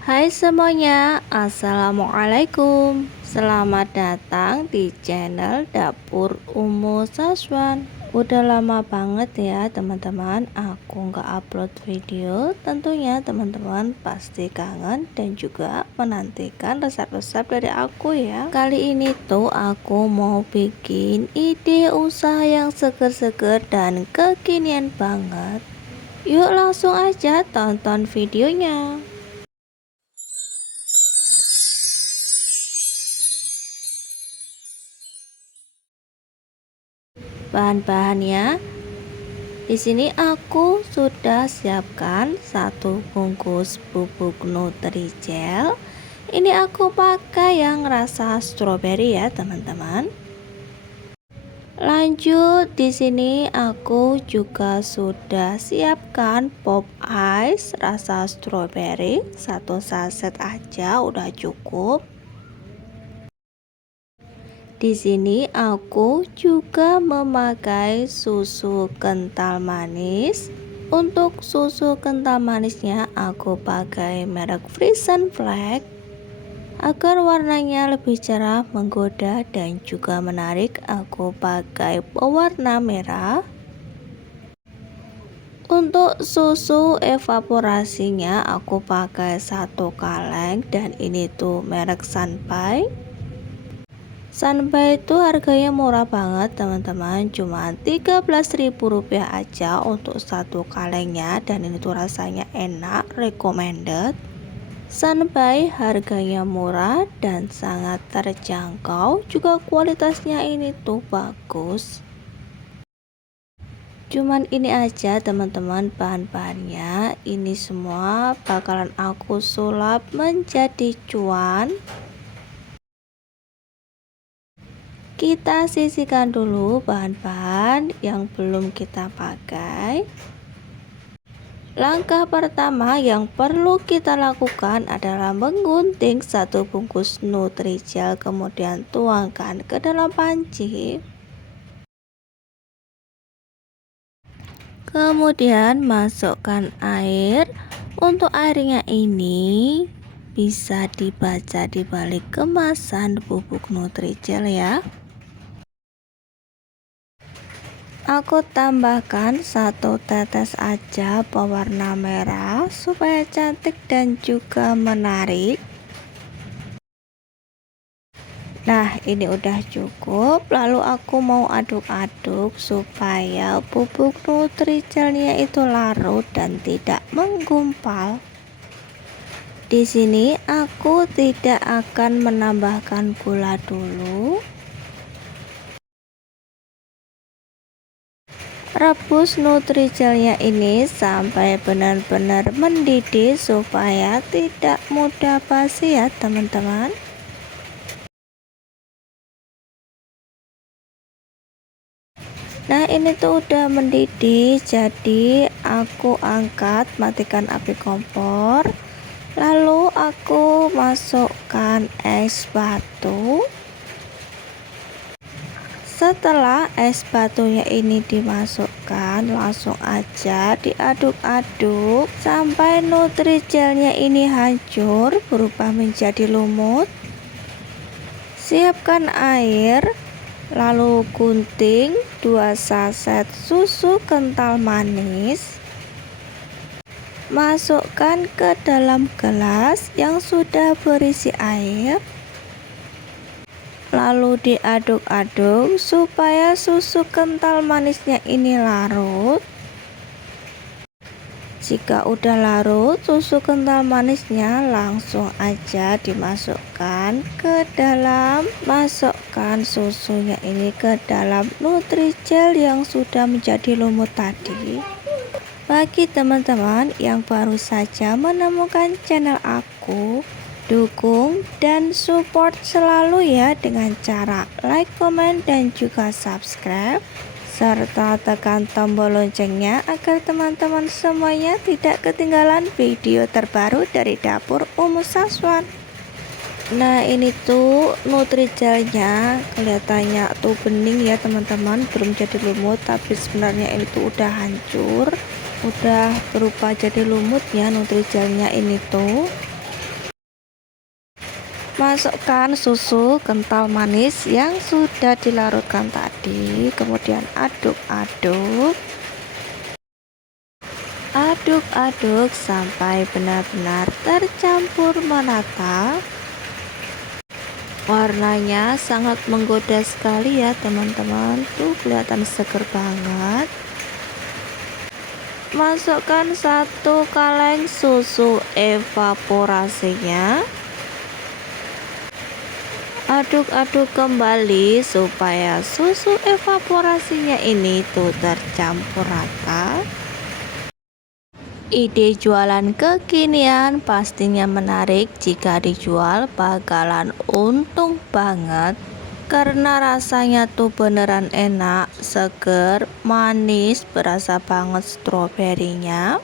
Hai semuanya, Assalamualaikum. Selamat datang di channel Dapur Umu Saswan. Udah lama banget ya teman-teman aku nggak upload video. Tentunya teman-teman pasti kangen dan juga menantikan resep-resep dari aku ya. Kali ini tuh aku mau bikin ide usaha yang seger-seger dan kekinian banget. Yuk langsung aja tonton videonya. Bahan-bahannya di sini aku sudah siapkan satu bungkus bubuk Nutrijel. Ini aku pakai yang rasa stroberi ya teman-teman. Lanjut di sini aku juga sudah siapkan pop ice rasa stroberi, satu saset aja udah cukup. Di sini aku juga memakai susu kental manis. Untuk susu kental manisnya aku pakai merek Frisian Flag agar warnanya lebih cerah, menggoda dan juga menarik. Aku pakai pewarna merah. Untuk susu evaporasinya aku pakai satu kaleng dan ini tuh merek Sunbai. Sunbai itu harganya murah banget teman-teman, cuma Rp13.000 aja untuk satu kalengnya, dan ini tuh rasanya enak, recommended. Sunbai harganya murah dan sangat terjangkau, juga kualitasnya ini tuh bagus. Cuman ini aja teman-teman bahan-bahannya, ini semua bakalan aku sulap menjadi cuan. Kita sisihkan dulu bahan-bahan yang belum kita pakai. Langkah pertama yang perlu kita lakukan adalah menggunting satu bungkus Nutrijel, kemudian tuangkan ke dalam panci. Kemudian masukkan air. Untuk airnya ini bisa dibaca di balik kemasan bubuk Nutrijel ya. Aku tambahkan satu tetes aja pewarna merah supaya cantik dan juga menarik. Nah, ini udah cukup. Lalu aku mau aduk-aduk supaya bubuk Nutrijelnya itu larut dan tidak menggumpal. Di sini aku tidak akan menambahkan gula dulu. Rebus Nutrijelnya ini sampai benar-benar mendidih supaya tidak mudah basi ya teman-teman. Nah, ini tuh udah mendidih, jadi aku angkat, matikan api kompor. Lalu aku masukkan es batu. Setelah es batunya ini dimasukkan, langsung aja diaduk-aduk sampai Nutrijelnya ini hancur, berubah menjadi lumut. Siapkan air, lalu gunting 2 saset susu kental manis. Masukkan ke dalam gelas yang sudah berisi air. Lalu diaduk-aduk supaya susu kental manisnya ini larut. Jika udah larut susu kental manisnya, langsung aja dimasukkan ke dalam. Masukkan susunya ini ke dalam Nutrijel yang sudah menjadi lumut tadi. Bagi teman-teman yang baru saja menemukan channel aku, dukung dan support selalu ya dengan cara like, komen, dan juga subscribe, serta tekan tombol loncengnya agar teman-teman semuanya tidak ketinggalan video terbaru dari Dapur Umu Saswan. Nah, ini tuh Nutrijelnya kelihatannya tuh bening ya teman-teman, belum jadi lumut, tapi sebenarnya ini tuh udah hancur, udah berubah jadi lumut ya Nutrijelnya ini tuh. Masukkan susu kental manis yang sudah dilarutkan tadi, kemudian aduk-aduk. Aduk-aduk sampai benar-benar tercampur merata. Warnanya sangat menggoda sekali ya teman-teman, tuh kelihatan seger banget. Masukkan 1 kaleng susu evaporasinya. Aduk-aduk kembali supaya susu evaporasinya ini tuh tercampur rata. Ide jualan kekinian pastinya menarik, jika dijual bakalan untung banget karena rasanya tuh beneran enak, seger, manis, berasa banget stroberinya.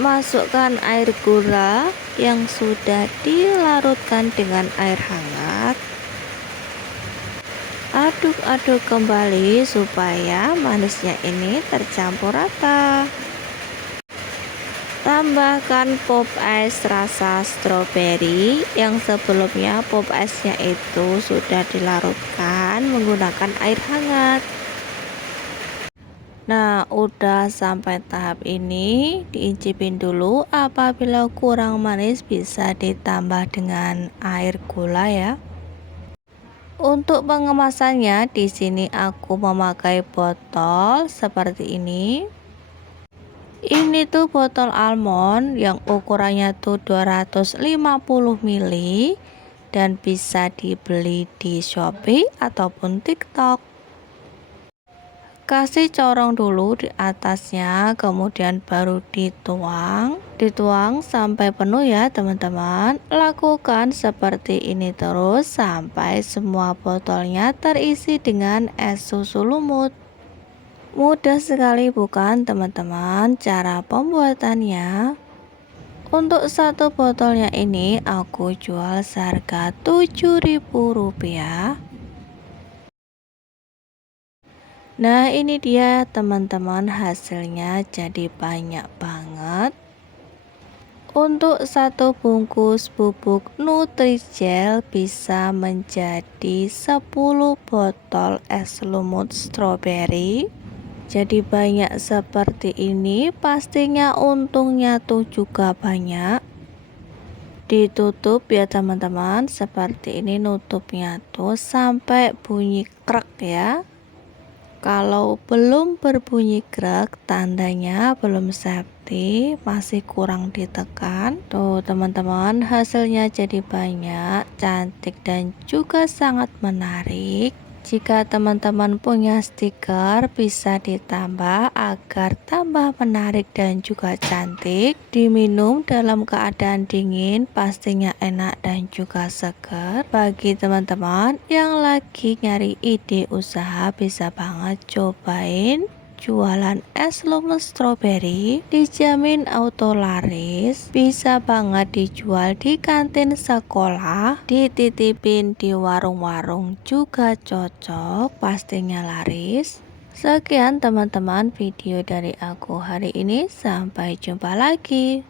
Masukkan air gula yang sudah dilarutkan dengan air hangat. Aduk-aduk kembali supaya manisnya ini tercampur rata. Tambahkan pop ice rasa stroberi yang sebelumnya pop ice-nya itu sudah dilarutkan menggunakan air hangat. Nah, udah sampai tahap ini, diicipin dulu. Apabila kurang manis bisa ditambah dengan air gula ya. Untuk pengemasannya di sini aku memakai botol seperti ini. Ini tuh botol almond yang ukurannya tuh 250 ml dan bisa dibeli di Shopee ataupun TikTok. Kasih corong dulu di atasnya, kemudian baru dituang sampai penuh ya teman-teman. Lakukan seperti ini terus sampai semua botolnya terisi dengan es susu lumut. Mudah sekali bukan teman-teman cara pembuatannya? Untuk 1 botolnya ini aku jual seharga Rp7.000. Nah, ini dia teman-teman, hasilnya jadi banyak banget. Untuk 1 bungkus bubuk Nutrijel bisa menjadi 10 botol es lumut stroberi. Jadi banyak seperti ini, pastinya untungnya tuh juga banyak. Ditutup ya teman-teman, seperti ini nutupnya tuh sampai bunyi krek ya. Kalau belum berbunyi krek, tandanya belum safety, masih kurang ditekan. Tuh teman-teman, hasilnya jadi banyak, cantik dan juga sangat menarik. Jika teman-teman punya stiker, bisa ditambah agar tambah menarik dan juga cantik. Diminum dalam keadaan dingin, pastinya enak dan juga segar. Bagi teman-teman yang lagi nyari ide usaha, bisa banget cobain jualan es lumut stroberi, dijamin auto laris. Bisa banget dijual di kantin sekolah, dititipin di warung-warung juga cocok, pastinya laris. Sekian teman-teman video dari aku hari ini, sampai jumpa lagi.